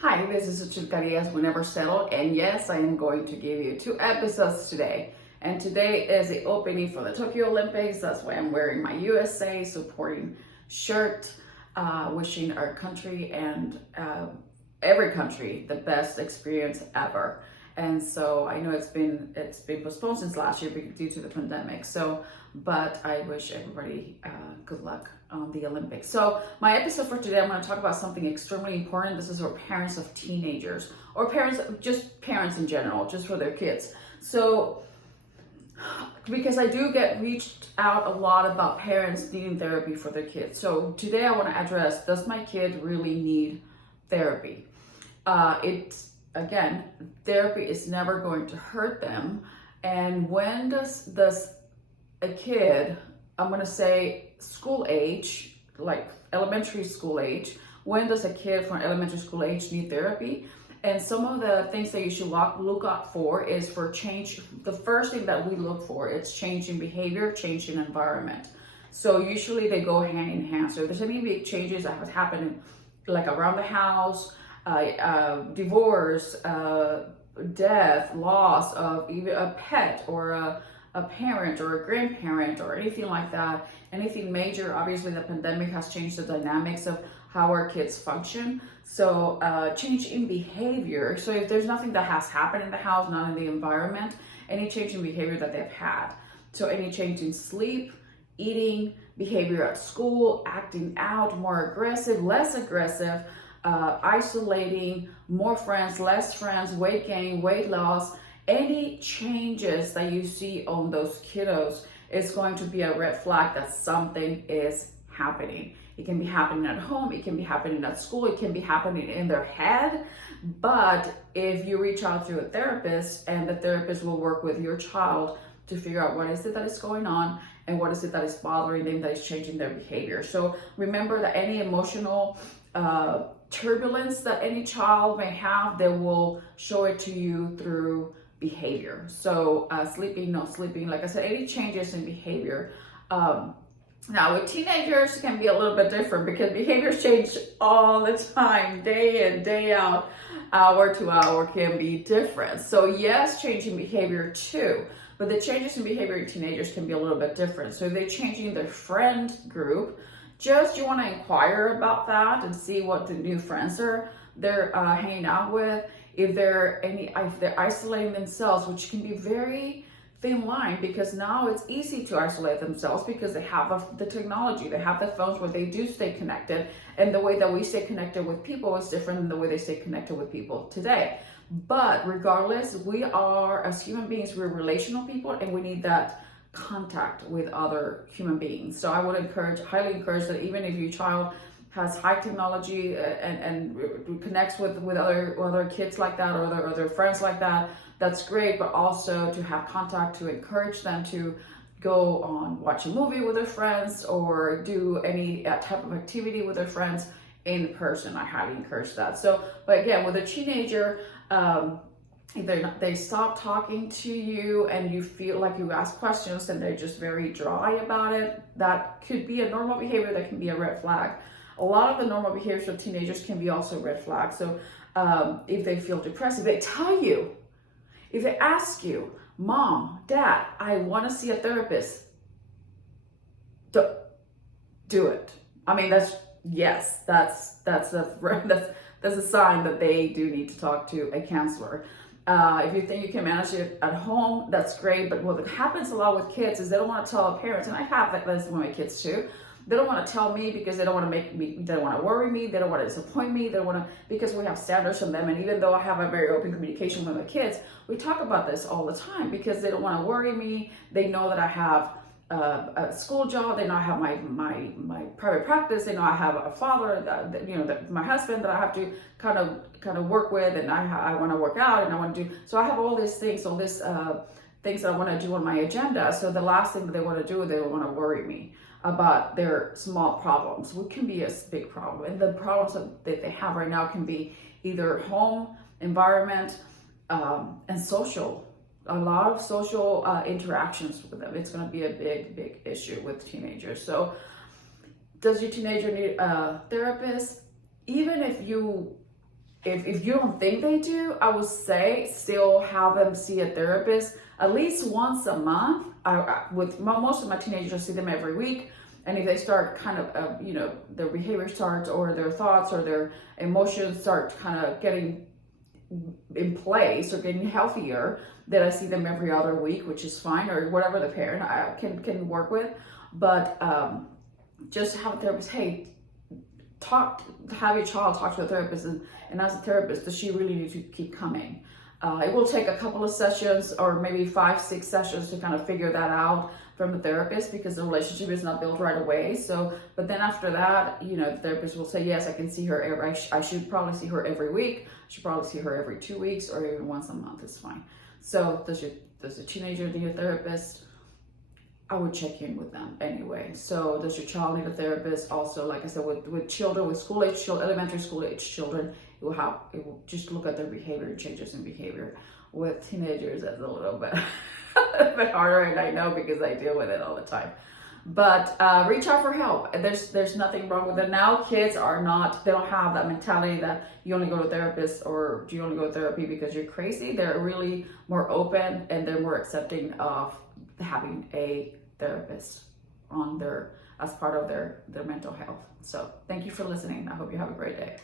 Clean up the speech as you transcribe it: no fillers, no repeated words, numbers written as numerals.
Hi, this is Chilcarías We Never Settle, and yes, I am going to give you 2 episodes today. And today is the opening for the Tokyo Olympics. That's why I'm wearing my USA supporting shirt, wishing our country and every country the best experience ever. And so I know it's been postponed since last year due to the pandemic. But I wish everybody good luck on the Olympics. So my episode for today, I'm going to talk about something extremely important. This is for parents of teenagers or just parents in general, just for their kids. So because I do get reached out a lot about parents needing therapy for their kids. So today I want to address, does my kid really need therapy? Again, therapy is never going to hurt them. And when does a kid, I'm going to say school age, like elementary school age, when does a kid from elementary school age need therapy? And some of the things that you should look out for is for change. The first thing that we look for is change in behavior, change in environment. So usually they go hand in hand. So if there's any big changes that have happened, like around the house, divorce, death, loss of even a pet or a parent or a grandparent or anything like that, anything major, obviously the pandemic has changed the dynamics of how our kids function. So change in behavior. So if there's nothing that has happened in the house, not in the environment, any change in behavior that they've had. So any change in sleep, eating, behavior at school, acting out, more aggressive, less aggressive, isolating, more friends, less friends, weight gain, weight loss, any changes that you see on those kiddos is going to be a red flag that something is happening. It can be happening at home, it can be happening at school, it can be happening in their head. But if you reach out to a therapist, and the therapist will work with your child to figure out what is it that is going on and what is it that is bothering them, that is changing their behavior. So remember that any emotional turbulence that any child may have, they will show it to you through behavior. So sleeping, no sleeping, like I said, any changes in behavior. Now with teenagers it can be a little bit different because behaviors change all the time, day in, day out, hour to hour can be different. So yes, changing behavior too, but the changes in behavior in teenagers can be a little bit different. So if they're changing their friend group, you want to inquire about that and see what the new friends they're hanging out with. If they're isolating themselves, which can be very thin line, because now it's easy to isolate themselves because they have the technology, they have the phones where they do stay connected, and the way that we stay connected with people is different than the way they stay connected with people today. But regardless, we are, as human beings, we're relational people, and we need that contact with other human beings. So I would highly encourage that even if your child has high technology and connects with other kids like that, or other friends like that, that's great. But also to have contact, to encourage them to go on, watch a movie with their friends or do any type of activity with their friends in person. I highly encourage that. So, but again, with a teenager, if they stop talking to you and you feel like you ask questions and they're just very dry about it, that could be a normal behavior, that can be a red flag. A lot of the normal behaviors of teenagers can be also red flags. So if they feel depressed, if they tell you, if they ask you, Mom, Dad, I want to see a therapist, do it. I mean, that's a sign that they do need to talk to a counselor. If you think you can manage it at home, that's great. But what happens a lot with kids is they don't want to tell parents, and I have that with my kids too. They don't want to tell me because they don't want to they don't want to worry me, they don't want to disappoint me, they don't want to, because we have standards from them. And even though I have a very open communication with my kids, we talk about this all the time because they don't want to worry me. They know that I have a school job, they know I have my private practice, they know I have a father, that my husband that I have to kind of work with, and I want to work out, and I want to do, so I have all these things, things that I want to do on my agenda. So the last thing that they want to do, they want to worry me about their small problems, which can be a big problem. And the problems that they have right now can be either home, environment, and social. A lot of social interactions with them. It's going to be a big issue with teenagers. So does your teenager need a therapist? Even if if you don't think they do, I would say still have them see a therapist at least once a month. With most of my teenagers, I see them every week. And if they start kind of, their behavior starts, or their thoughts or their emotions start kind of getting in place or getting healthier, then I see them every other week, which is fine, or whatever the parent can work with. But just have a therapist, hey, have your child talk to a therapist, and as a therapist, does she really need to keep coming? It will take a couple of sessions, or maybe 5-6 sessions, to kind of figure that out from the therapist, because the relationship is not built right away. So, but then after that, the therapist will say, yes, I can see her I should probably see her every week. I should probably see her every 2 weeks, or even once a month is fine. So does the teenager need a therapist? I would check in with them anyway. So does your child need a therapist? Also, like I said, with children, with school age children, elementary school age children, it will just look at their behavior, changes in behavior. With teenagers, that's a little bit, a bit harder, and I know because I deal with it all the time. But reach out for help. There's nothing wrong with it. Now kids they don't have that mentality that you only go to therapists, or do you only go to therapy because you're crazy. They're really more open, and they're more accepting of having a therapist as part of their mental health. So thank you for listening. I hope you have a great day.